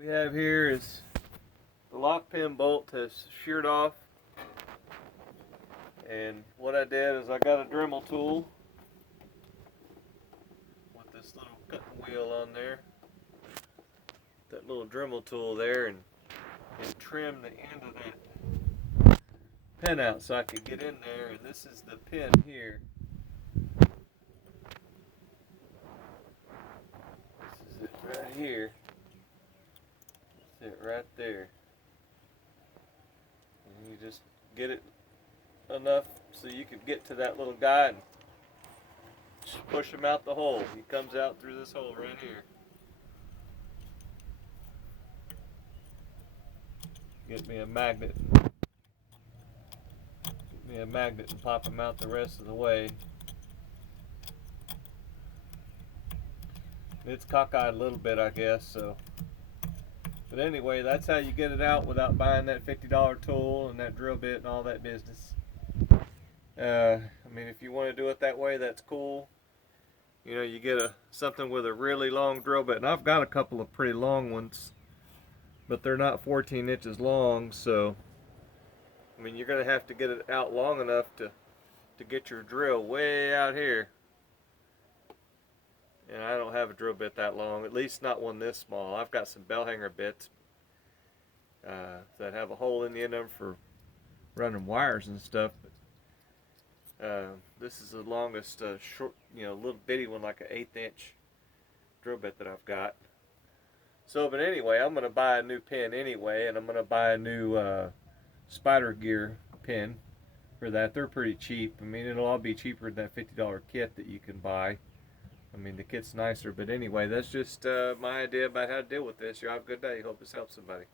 We have here is the lock pin bolt has sheared off, and what I did is I got a Dremel tool with this little cutting wheel on there, that little Dremel tool there, and trim the end of that pin out so I could get in there. And this is the pin here. This is it right here. That's it right there. And you just get it enough so you can get to that little guy and just push him out the hole. He comes out through this hole right here. Get me a magnet. Get me a magnet and pop him out the rest of the way. It's cockeyed a little bit, I guess, so. But anyway, that's how you get it out without buying that $50 tool and that drill bit and all that business. I mean, if you want to do it that way, that's cool. You know, you get something with a really long drill bit, and I've got a couple of pretty long ones, but they're not 14 inches long, so I mean, you're going to have to get it out long enough to get your drill way out here. And I don't have a drill bit that long, at least not one this small. I've got some bell hanger bits that have a hole in the end of them for running wires and stuff. But this is the longest short, little bitty one, like an 1/8 inch drill bit that I've got. So, but anyway, I'm going to buy a new pin anyway, and I'm going to buy a new Spider Gear pin for that. They're pretty cheap. I mean, it'll all be cheaper than that $50 kit that you can buy. I mean, the kit's nicer, but anyway, that's just my idea about how to deal with this. You have a good day. Hope this helps somebody.